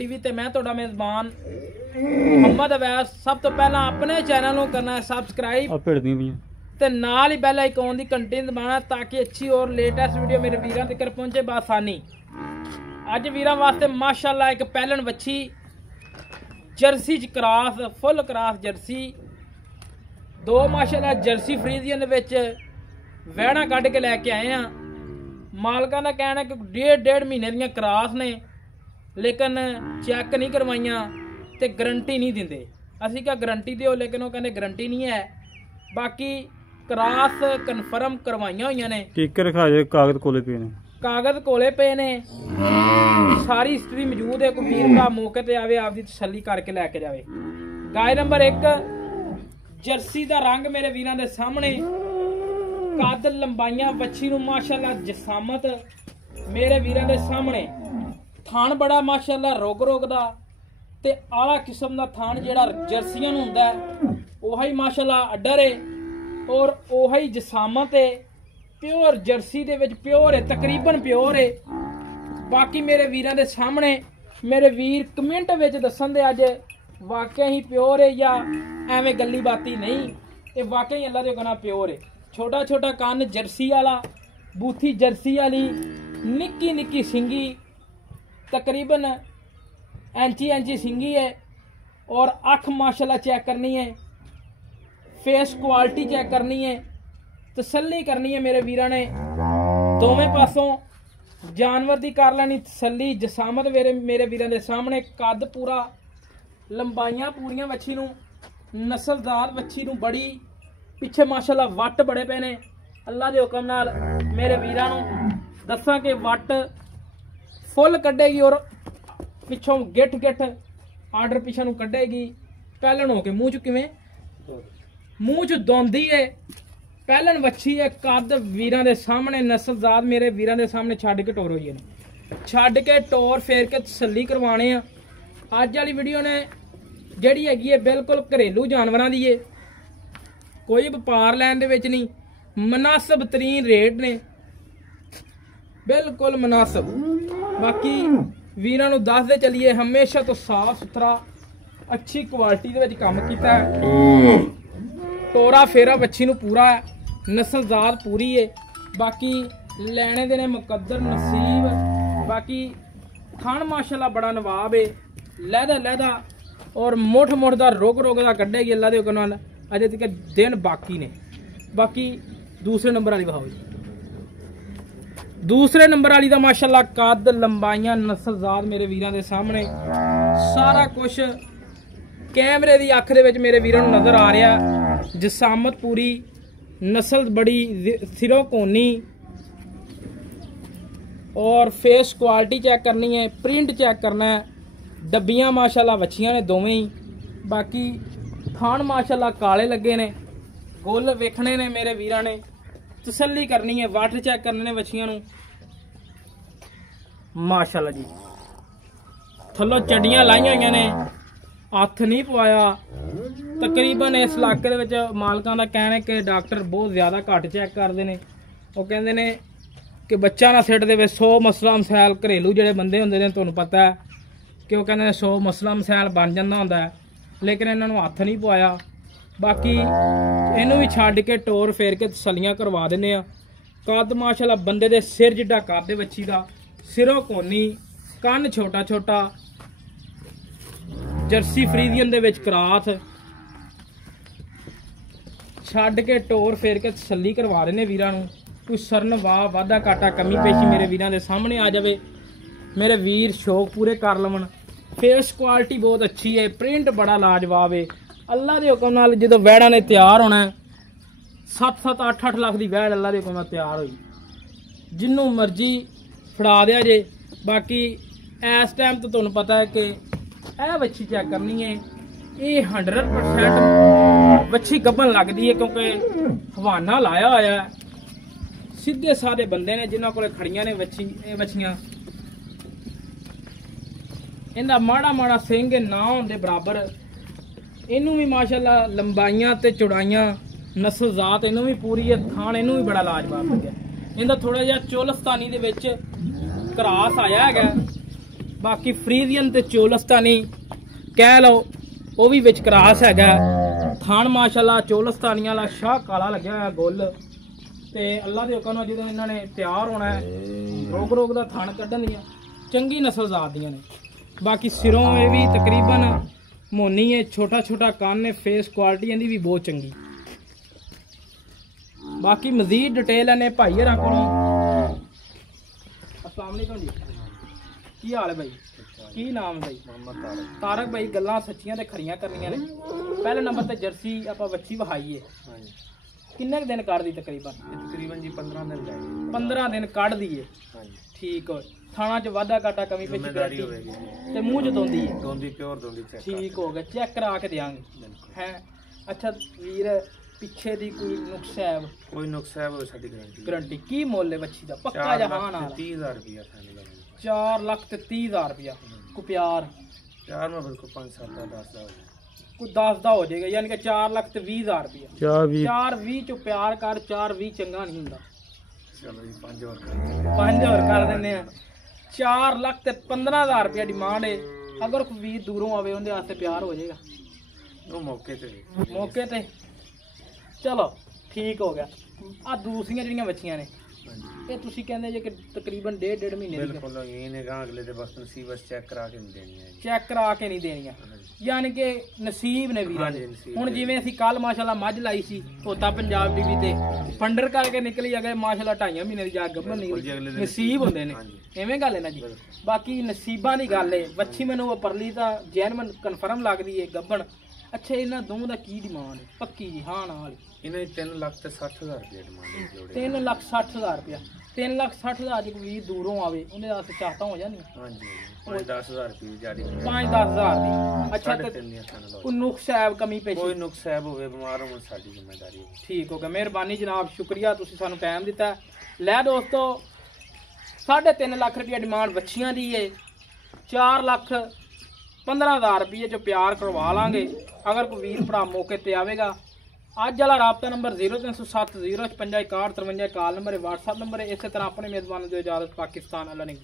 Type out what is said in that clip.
TV ते मैं तुहाडा मेज़बान मोहम्मद अवैस। सब तो पहला अपने चैनल को करना है सबसक्राइब ते नाल ही बेल आइकॉन दी घंटी दबाना ताकि अच्छी और लेटेस्ट वीडियो मेरे वीरां तक पहुंचे बआसानी। अज वीरां वास्ते माशाअल्लाह एक पैलन वच्छी जर्सी च क्रॉस फुल क्रॉस जर्सी दो माशाअल्लाह जर्सी फ्रीजियन दे विच वैणा कढ के लैके आए हैं। मालकां दा कहना कि डेढ़ महीने दियां क्रॉस ने लेकिन चैक नहीं करवाइया तो गारंटी नहीं देंगे। असी क्या गारंटी दो लेकिन वो कहते गारंटी नहीं है। बाकी क्रॉस कन्फर्म करवाइया हुई ने कागज कोले पे ने सारी हिस्ट्री मौजूद है। कोई वीर भरा मौके ते आवे आपदी तसल्ली करके लैके जावे। गाय नंबर 1 जर्सी दा रंग मेरे वीरां दे सामने कद लंबाइयां बच्ची नूं माशाअल्लाह जसामत मेरे वीरां दे सामने थान बड़ा माशाअल्लाह रोग दा ते आला किस्म दा थान जेड़ा जर्सियां नूं हुंदा है ओही माशाअल्लाह अड्डर है और ओही जसामत है। प्योर जर्सी दे विच प्योर है, तकरीबन प्योर है। बाकी मेरे वीरां दे सामने मेरे वीर कमेंट विच दस्सन दे अज वाकई ही प्योर है या एवें गल्ली बाती नहीं। ये वाकई अल्लाह दे हुक्म नाल प्योर है। छोटा छोटा कान जर्सी वाला, बूथी जर्सी वाली, निक्की निक्की सिंगी तकरीबन इंची सिंगी है और अख माशाल्लाह चेक करनी है, फेस क्वालिटी चेक करनी है, तसल्ली करनी है। मेरे वीरां ने दोवें पासों जानवर दी कर लैनी तसल्ली जसामत मेरे वीरां दे सामने कद पूरा लंबाइयां पूरियां वच्छी नूं नस्लदार वच्छी नूं बड़ी पिछे माशाल्लाह वट बड़े पे ने। अल्लाह दे हुक्म नाल मेरे वीरां नूं दस्सां कि वट फुल कड्डेगी और पिछों गिठ आर्डर पिछा नूं कड्डेगी। पैलन हो के मूँह च किवें मूँह च दौंदी है। पैलन वच्छी है कद वीरां दे सामने नस्लजात मेरे वीरां दे सामने छड्ड के टोर होई ने छड्ड के टोर फेर के तसल्ली करवाने आ। अज वाली वीडियो ने जिहड़ी हैगी है बिल्कुल घरेलू जानवरां दी है, कोई व्यापार लैन दे विच नहीं। मुनासिब तरीन रेट ने बिल्कुल मुनासिब। बाकी वीरां नूं दसदे चलिए हमेशा तो साफ सुथरा अच्छी क्वालिटी दे विच काम कीता है। टोरा फेरा बच्ची नूं पूरा है, नस्लजात पूरी है। बाकी लैने दे ने मुकद्दर नसीब। बाकी खान माशाल्लाह बड़ा नवाब है, लैदा और मुठ दा रोग दा कड्डेगी अल्लाह दे हुक्म नाल। अजे तक दिन बाकी ने। बाकी दूसरे नंबर वाली बहाओ जी। दूसरे नंबर वाली दा माशाल्लाह कद लंबाइयां नस्लजात मेरे वीरां दे सामने सारा कुछ कैमरे दी अख दे विच मेरे वीरां नूं नजर आ रहा। जसामत पूरी, नस्ल बड़ी सिरों कोनी और फेस क्वालिटी चेक करनी है, प्रिंट चेक करना है। डब्बियां माशाल्लाह वच्छियां ने दोवें ही। बाकी थान माशाल्लाह काले लगे ने, गुल वेखने ने मेरे वीरां ने, तसल्ली करनी है, वाटर चेक करने ने वच्छियां नूं माशाल्लाह जी। थल्लों चड्डियां लाइयां होईयां ने, हथ नहीं पवाया। तकरीबन इस इलाके दे विच मालकां दा कहना है कि डॉक्टर बहुत ज़्यादा घट चेक करते हैं। वो कहते हैं कि बच्चा ना सिट दे 100 मसला मसैल घरेलू जिहड़े बंदे हुंदे ने तुहानूं पता है कि वो कहते हैं 100 मसला मसैल बन जाता हुंदा है, लेकिन इन्हां नूं हथ नहीं पवाया। बाकी इनू भी छड्ड के टोर फेर के तसल्लियां करवा दिंदे आ। कद माशाल्लाह बंदे दे सिर जिड्डा कद बच्ची दा, सिरों कोनी, कन्न छोटा छोटा, जर्सी फ्रीजियन दे विच क्रॉस छड्ड के टोर फेर के तसल्ली करवा देने वीरां नूं। कोई सरन वाह वाधा घाटा कमी पेशी मेरे वीरां दे सामने आ जावे, मेरे वीर शौक पूरे कर लवन। फेस क्वालिटी बहुत अच्छी है, प्रिंट बड़ा लाजवाब है। अल्लाह के हुक्म नाल जो वैड़ा ने तैयार होना है 7-7 8-8 लाख की वैड़ अल्लाह के हुक्म नाल तैयार हुई, जिन्हों मर्जी फड़ा दिया जे। बाकी इस टाइम तो तुहानूं पता है कि यह वच्छी चेक करनी है, ये 100% वच्छी गब्बन लगती है क्योंकि हवाना लाया होया है। सीधे साधे बंदे ने जिन्हों को खड़ियां ने वच्छियां, इनका माड़ा माड़ा सिंह ना होने बराबर। इनू भी माशाल्लाह लंबाइयां ते चौड़ाइयां नस्लजात इनू भी पूरी है। थान इनू भी बड़ा लाजवाब लग्या। इनका थोड़ा जिहा चोलस्तानी दे विच क्रॉस आया है। बाकी फ्रीजियन ते चोलस्तानी कह लो वो भी विच क्रास हैगा। थान माशाल्लाह चोलस्तानी वाला शाह काला लग्या होया गुल ते अल्लाह दे हुक्म नाल जदों इन्हां ने तैयार होना है रोग रोग दा थान कड्ढन दियां चंगी नस्ल जात दियां ने। बाकी सिरों ये भी तकरीबन मोनी है, छोटा छोटा कान है, फेस क्वालिटी इहदी भी बहुत चंगी। बाकी मजीद डिटेल ने भाई हरा को। अस्सलाम वालेकुम जी, की हाल है भाई, की नाम है भाई? मोहम्मद तारक भाई। गल्लां सच्चियां ते खरियां करनियां ने। पहले नंबर ते जर्सी आपां बच्ची वहाई है, किन्ने दिन कढ़ दी? तकरीबन तकरीबन जी 15 दिन लगे। 15 दिन कढ़ दी है, ठीक हो। थाना च वाधा घाटा कमी पेशी ते मुंह च दोंदी है? दोंदी प्योर दोंदी चेक। ठीक हो गया, चेक करा के देंगे हैं। अच्छा वीर पिछे दी कोई नुक्स है? कोई नुक्स है वो साडी गारंटी। गारंटी की मुੱਲ है बच्ची दा? पक्का जहान आ 30,000 रुपया फाइनल। 4 लाख ते 30,000 रुपया को प्यार प्यार में बिल्कुल 5-7 का 10 का हो जाए, कोई 10 दा हो जाएगा, यानी कि 4 लाख ते 20,000 रुपया। 4-20 चो प्यार कर, 4-20 चंगा नहीं हुंदा। चलो जी 5 और 5 और कर देने हैं। 4 लाख ते 15,000 रुपया डिमांड है। अगर कोई वीर दूरों आवे उनके वास्ते प्यार हो जाएगा वो मौके ते। चलो ठीक हो गया। आ दूसरियां ਜਿਹੜੀਆਂ ਬੱਚੀਆਂ ਨੇ ਇਹ ਤੁਸੀਂ ਕਹਿੰਦੇ ਜੇ ਕਿ ਤਕਰੀਬਨ 1.5 ਮਹੀਨੇ ਦੀ। ਬਿਲਕੁਲ ਇਹ ਨੇ ਗਾਂ ਅਗਲੇ ਦੇ ਬਸ ਨਸੀਬ ਬਸ ਚੈੱਕ ਕਰਾ ਕੇ ਨਹੀਂ ਦੇਣੀ ਹੈ। ਚੈੱਕ ਕਰਾ ਕੇ ਨਹੀਂ ਦੇਣੀਆਂ, ਯਾਨੀ ਕਿ ਨਸੀਬ ਨੇ ਵੀਰਾਂ ਦੇ। ਹੁਣ ਜਿਵੇਂ ਅਸੀਂ ਕੱਲ ਮਾਸ਼ਾਅੱਲਾ ਮੱਝ ਲਾਈ ਸੀ ਹੋਤਾ ਪੰਜਾਬ ਬੀਬੀ ਤੇ ਫੰਡਰ ਕਰਕੇ ਨਿਕਲੀ ਅਗੇ ਮਾਸ਼ਾਅੱਲਾ 2.5 ਮਹੀਨੇ ਦੀ ਜਾ ਗੱਭਣ ਨਿਕਲੀ। ਨਸੀਬ ਹੁੰਦੇ ਨੇ, ਐਵੇਂ ਗੱਲ ਹੈ ਨਾ ਜੀ। ਬਾਕੀ ਨਸੀਬਾਂ ਦੀ ਗੱਲ ਹੈ। ਵੱਛੀ ਮੈਨੂੰ ਉਹ ਪਰਲੀ ਤਾਂ ਜੈਨੂਇਨ ਕਨਫਰਮ ਲੱਗਦੀ ਹੈ ਗੱਭਣ। ਅੱਛਾ ਇਹਨਾਂ ਦੋਵਾਂ ਦਾ ਕੀ ਡਿਮਾਂਡ ਹੈ ਪੱਕੀ ਜੀ? ਹਾਂ ਨਾਲ ਇਹਨਾਂ ਦੀ 3,60,000 ਰੁਪਏ ਡਿਮਾਂਡ ਹੈ ਜੋੜੇ। 3,60,000 ਰੁਪਇਆ। 3,60,000 ਜੇ ਕੋਈ ਦੂਰੋਂ ਆਵੇ ਉਹਦੇ ਵਾਸਤੇ ਚਾਹਤਾ ਹੋ ਜਾਂਦੀ? ਹਾਂਜੀ 5-10,000 ਰੁਪਏ ਜਾਰੀ 5-10,000 ਦੀ। ਅੱਛਾ ਤੇ ਕੋਈ ਨੁਕਸ ਹੈ ਕਮੀ ਪੇਸ਼ੀ? ਕੋਈ ਨੁਕਸ ਹੈ ਹੋਵੇ ਬਿਮਾਰ ਹੋਣ ਸਾਡੀ ਜ਼ਿੰਮੇਵਾਰੀ ਹੈ। ਠੀਕ ਹੋ ਗਿਆ, ਮਿਹਰਬਾਨੀ ਜਨਾਬ, ਸ਼ੁਕਰੀਆ ਤੁਸੀਂ ਸਾਨੂੰ ਟਾਈਮ ਦਿੱਤਾ। ਲੈ ਦੋਸਤੋ 3.5 ਲੱਖ ਰੁਪਇਆ ਡਿਮਾਂਡ ਬੱਚੀਆਂ ਦੀ ਹੈ। 4,15,000 रुपये जो प्यार करवा लांगे। अगर कोई वीर भरा मौके ते आवेगा। अज वाला राबता नंबर 0307 055 61 53 कॉल नंबर है, व्हाट्सएप नंबर है। इस तरह अपने मेजबान जो इजाजत पाकिस्तान अल्लाह ने।